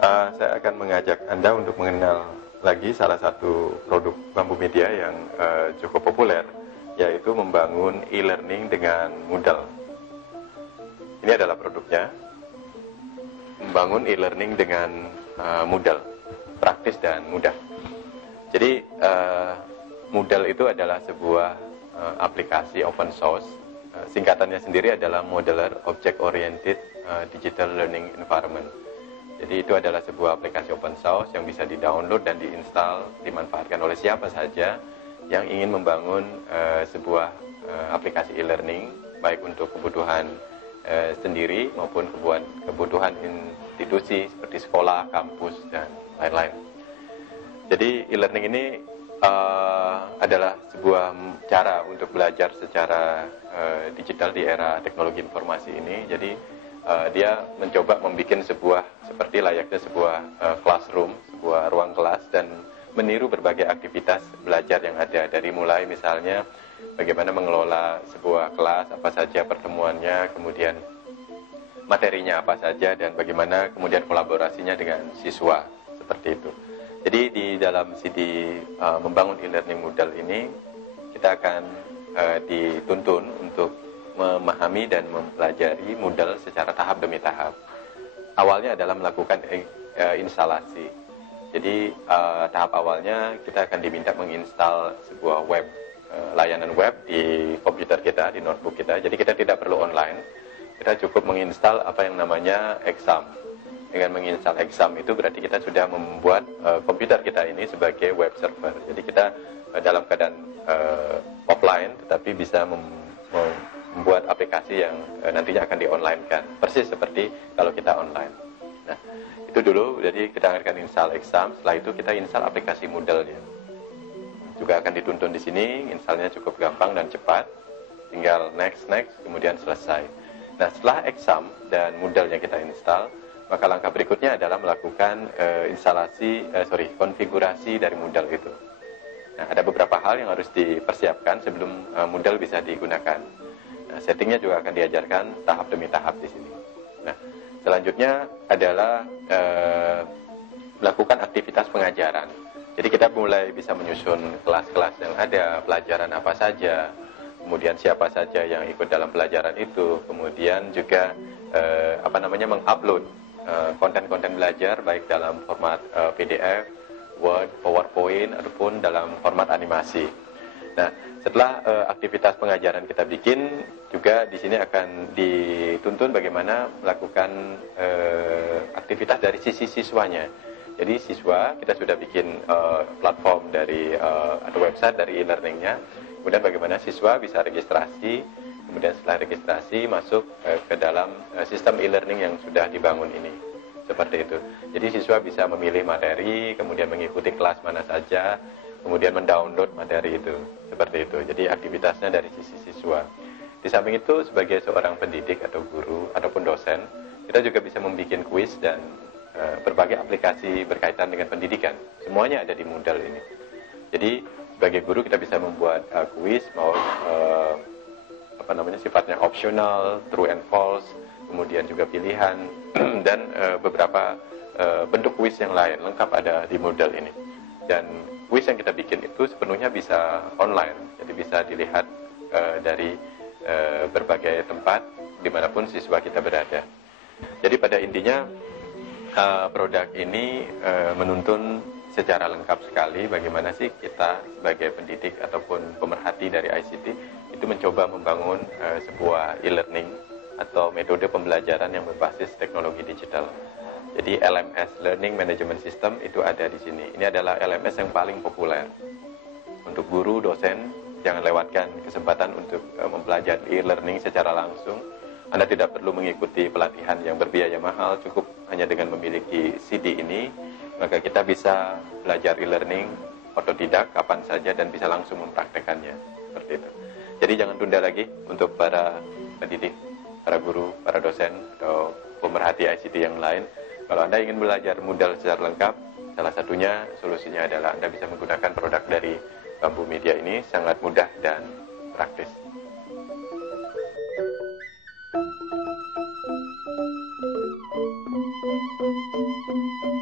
Saya akan mengajak Anda untuk mengenal lagi salah satu produk Bambu Media yang cukup populer, yaitu membangun e-learning dengan Moodle. Ini adalah produknya, membangun e-learning dengan Moodle, praktis dan mudah. Jadi Moodle itu adalah sebuah aplikasi open source. Singkatannya sendiri adalah Modular Object Oriented Digital Learning Environment. Jadi itu adalah sebuah aplikasi open source yang bisa di-download dan diinstal, dimanfaatkan oleh siapa saja yang ingin membangun sebuah aplikasi e-learning, baik untuk kebutuhan sendiri maupun kebutuhan institusi seperti sekolah, kampus, dan lain-lain. Jadi e-learning ini adalah sebuah cara untuk belajar secara digital di era teknologi informasi ini. Jadi dia mencoba membuat seperti layaknya sebuah classroom, sebuah ruang kelas, dan meniru berbagai aktivitas belajar yang ada, dari mulai misalnya bagaimana mengelola sebuah kelas, apa saja pertemuannya, kemudian materinya apa saja, dan bagaimana kemudian kolaborasinya dengan siswa, seperti itu. Jadi di dalam CD membangun e-learning Moodle ini, kita akan dituntun untuk memahami dan mempelajari Moodle secara tahap demi tahap. Awalnya adalah melakukan instalasi. Jadi tahap awalnya kita akan diminta menginstal sebuah layanan web di komputer kita, di notebook kita. Jadi kita tidak perlu online, kita cukup menginstal apa yang namanya exam. Dengan menginstal exam itu berarti kita sudah membuat komputer kita ini sebagai web server. Jadi kita dalam keadaan offline, tetapi bisa membuat aplikasi yang nantinya akan di-online-kan. Persis seperti kalau kita online. Nah, itu dulu, jadi kita akan install exam. Setelah itu kita install aplikasi Moodle-nya. Juga akan dituntun di sini, installnya cukup gampang dan cepat. Tinggal next, kemudian selesai. Nah, setelah exam dan Moodle-nya kita install, maka langkah berikutnya adalah melakukan konfigurasi dari Moodle itu. Nah, ada beberapa hal yang harus dipersiapkan sebelum Moodle bisa digunakan. Nah, settingnya juga akan diajarkan tahap demi tahap di sini. Nah, selanjutnya adalah melakukan aktivitas pengajaran. Jadi kita mulai bisa menyusun kelas-kelas yang ada, pelajaran apa saja, kemudian siapa saja yang ikut dalam pelajaran itu, kemudian juga mengupload konten-konten belajar baik dalam format PDF, Word, PowerPoint, ataupun dalam format animasi. Nah, setelah aktivitas pengajaran kita bikin, juga di sini akan dituntun bagaimana melakukan aktivitas dari sisi siswanya. Jadi siswa, kita sudah bikin platform dari atau website dari e-learningnya, kemudian bagaimana siswa bisa registrasi, kemudian setelah registrasi masuk ke dalam sistem e-learning yang sudah dibangun ini. Seperti itu. Jadi siswa bisa memilih materi, kemudian mengikuti kelas mana saja, kemudian mendownload materi itu. Seperti itu. Jadi aktivitasnya dari sisi siswa. Di samping itu, sebagai seorang pendidik atau guru ataupun dosen, kita juga bisa membuat kuis dan berbagai aplikasi berkaitan dengan pendidikan. Semuanya ada di Moodle ini. Jadi sebagai guru kita bisa membuat kuis, sifatnya optional, true and false, kemudian juga pilihan dan beberapa bentuk kuis yang lain lengkap ada di Moodle ini. Dan kuis yang kita bikin itu sepenuhnya bisa online, jadi bisa dilihat dari berbagai tempat dimanapun siswa kita berada. Jadi pada intinya produk ini menuntun secara lengkap sekali bagaimana sih kita sebagai pendidik ataupun pemerhati dari ICT itu mencoba membangun sebuah e-learning atau metode pembelajaran yang berbasis teknologi digital. Jadi LMS, Learning Management System, itu ada di sini. Ini adalah LMS yang paling populer. Untuk guru, dosen, jangan lewatkan kesempatan untuk mempelajari e-learning secara langsung. Anda tidak perlu mengikuti pelatihan yang berbiaya mahal, cukup hanya dengan memiliki CD ini, maka kita bisa belajar e-learning otodidak kapan saja dan bisa langsung mempraktekannya. Seperti itu. Jadi jangan tunda lagi untuk para pendidik, para guru, para dosen, atau pemerhati ICT yang lain. Kalau Anda ingin belajar Moodle secara lengkap, salah satunya solusinya adalah Anda bisa menggunakan produk dari Bambu Media ini, sangat mudah dan praktis. Thank you.